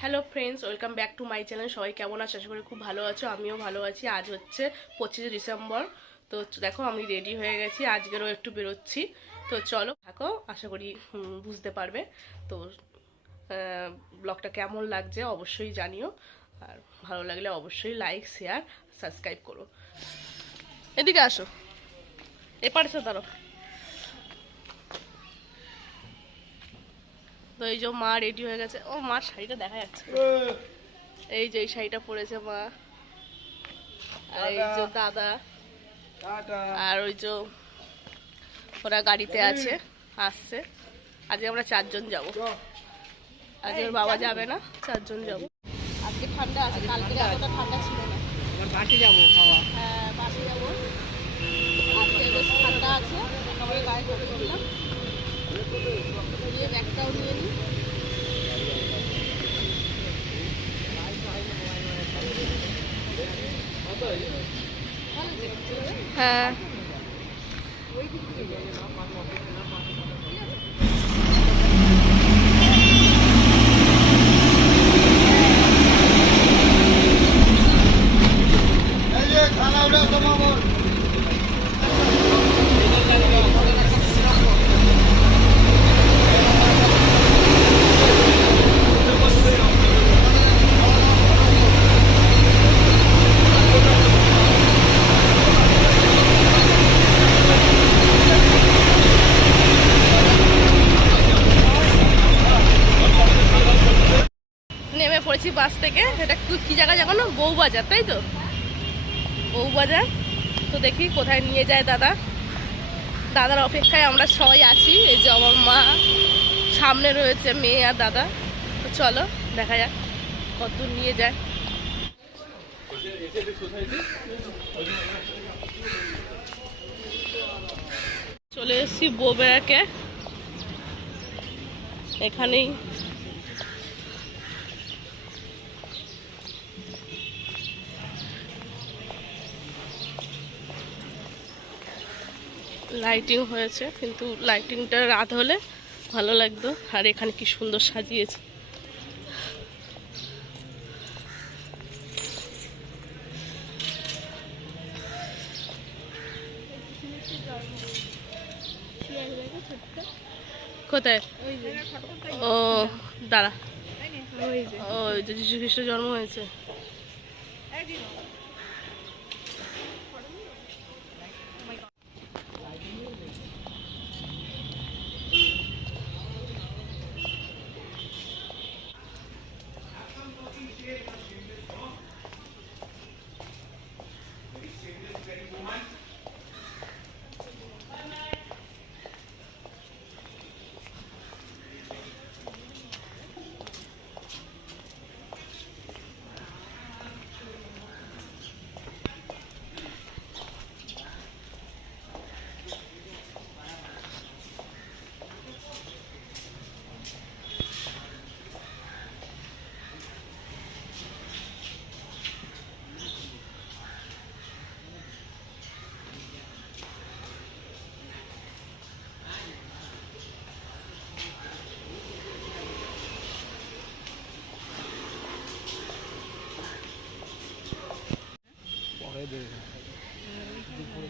Hello friends welcome back to my channel সবাই কেমন আছে? আশা করি খুব ভালো আছো। আমিও ভালো আছি। আজ হচ্ছে পঁচিশে ডিসেম্বর। তো দেখো, আমি রেডি হয়ে গেছি। আজকেরও একটু বেরোচ্ছি। তো চলো থাকো। আশা করি বুঝতে পারবে। তো ব্লগটা কেমন লাগছে অবশ্যই জানিও। আর ভালো লাগলে অবশ্যই লাইক শেয়ার সাবস্ক্রাইব করো। এদিকে আসো। এপারে তো তো এই যে মা রেডি হয়ে গেছে। ও মার শাড়িটা দেখা যাচ্ছে। এই যে এই শাড়িটা পরেছে মা। আর এই যে দাদা। আর ওই যে ওরা গাড়িতে আছে আসছে। আজকে আমরা চারজন যাব। আজকে ওর বাবা যাবে না চারজন যাব। আজকে ঠান্ডা আছে কালকে এতটা ঠান্ডা ছিল না। আমার বাসে যাব খাওয়া। হ্যাঁ বাসে যাব। আজকে বেশ ঠান্ডা আছে সবাই গায়ে করে করলাম নিয়ে ব্যাগটাও নিয়ে নিই হ্যাঁ। নেমে পড়েছি বাস থেকে। এটা কি- জায়গা যাব না বউবাজার, তাই তো? বউবাজার। তো দেখি কোথায় নিয়ে যায় দাদা। দাদার অপেক্ষায় আমরা সবাই আছি। এই যে আমার মা, সামনে রয়েছে মেয়ে আর দাদা। তো চলো, দেখা যাক কত নিয়ে যায়। চলে এসেছি বউবেড়াকে। এখানেই লাইটিং হয়েছে, কিন্তু লাইটিংটা রাত হলে ভালো লাগতো। আর এখানে কি সুন্দর সাজিয়েছে। কোথায়? ও, দাঁড়া। ও যে যীশু জন্ম হয়েছে। হয়ে